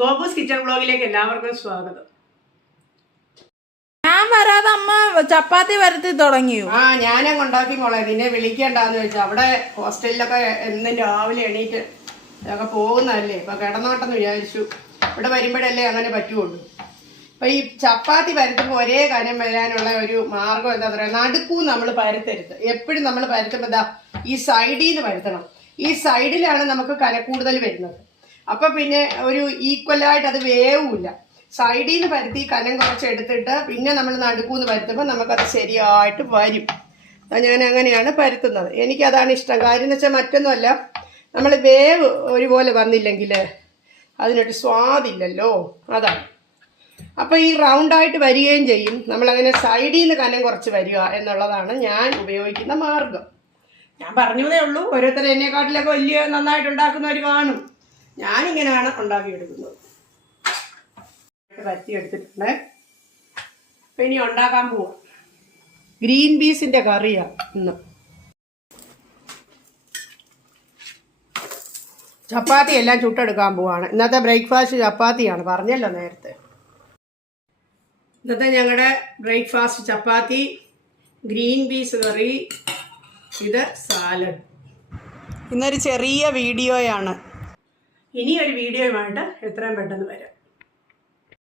ഗോപൂസ് kitchen ബ്ലോഗിലേക്ക് എല്ലാവർക്കും സ്വാഗതം. ഞാൻ വരാതെ അമ്മ ചപ്പാത്തി വരുത്തി തുടങ്ങിയോ? ഞാനങ്ങ് ഉണ്ടാക്കി മോളെ, നിന്നെ വിളിക്കണ്ടെന്ന് വെച്ചാൽ അവിടെ ഹോസ്റ്റലിലൊക്കെ എന്നും രാവിലെ എണീറ്റ് ഇതൊക്കെ പോകുന്നതല്ലേ, ഇപ്പൊ കിടന്നോട്ടെന്ന് വിചാരിച്ചു. ഇവിടെ വരുമ്പോഴല്ലേ അങ്ങനെ പറ്റുള്ളൂ. അപ്പൊ ഈ ചപ്പാത്തി പരത്തുമ്പോൾ ഒരേ കനം വരാനുള്ള ഒരു മാർഗം എന്താ പറയുക, നടുക്കൂന്ന് നമ്മൾ പരത്തരുത്. എപ്പോഴും നമ്മൾ പരത്തുമ്പോൾ ഇതാ ഈ സൈഡിൽ നിന്ന് പരത്തണം. ഈ സൈഡിലാണ് നമുക്ക് കന കൂടുതൽ വരുന്നത്. അപ്പൊ പിന്നെ ഒരു ഈക്വലായിട്ട് അത് വേവില്ല. സൈഡിൽ നിന്ന് പരത്തി കനം കുറച്ച് എടുത്തിട്ട് പിന്നെ നമ്മൾ നടുക്കൂന്ന് പരത്തുമ്പോൾ നമുക്കത് ശരിയായിട്ട് വരും. ഞാൻ അങ്ങനെയാണ് പരത്തുന്നത്. എനിക്കതാണ് ഇഷ്ടം. കാര്യം എന്ന് വെച്ചാൽ മറ്റൊന്നുമല്ല, നമ്മൾ വേവ് ഒരുപോലെ വന്നില്ലെങ്കിൽ അതിനൊരു സ്വാദില്ലല്ലോ, അതാണ്. അപ്പോൾ ഈ റൗണ്ടായിട്ട് വരികയും ചെയ്യും. നമ്മളങ്ങനെ സൈഡിൽ നിന്ന് കനം കുറച്ച് വരിക എന്നുള്ളതാണ് ഞാൻ ഉപയോഗിക്കുന്ന മാർഗം. ഞാൻ പറഞ്ഞതേ ഉള്ളൂ, ഓരോരുത്തർ എന്നെക്കാട്ടിലൊക്കെ വലിയ നന്നായിട്ട് ഉണ്ടാക്കുന്നവർ കാണും. ഞാനിങ്ങനെയാണ് ഉണ്ടാക്കിയെടുക്കുന്നത്. പറ്റിയെടുത്തിട്ടുണ്ട്. അപ്പം ഇനി ഉണ്ടാക്കാൻ പോവാം. ഗ്രീൻ പീസിൻ്റെ കറിയാണ് ഇന്ന്. ചപ്പാത്തി എല്ലാം ചുട്ടെടുക്കാൻ പോവാണ്. ഇന്നത്തെ ബ്രേക്ക്ഫാസ്റ്റ് ചപ്പാത്തിയാണ്, പറഞ്ഞല്ലോ നേരത്തെ. ഇന്നത്തെ ഞങ്ങളുടെ ബ്രേക്ക്ഫാസ്റ്റ് ചപ്പാത്തി, ഗ്രീൻ പീസ് കറി, ഇത് സാലഡ്. ഇന്നൊരു ചെറിയ വീഡിയോയാണ്. ഇനിയൊരു വീഡിയോയുമായിട്ട് എത്രയും പെട്ടെന്ന് വരാം.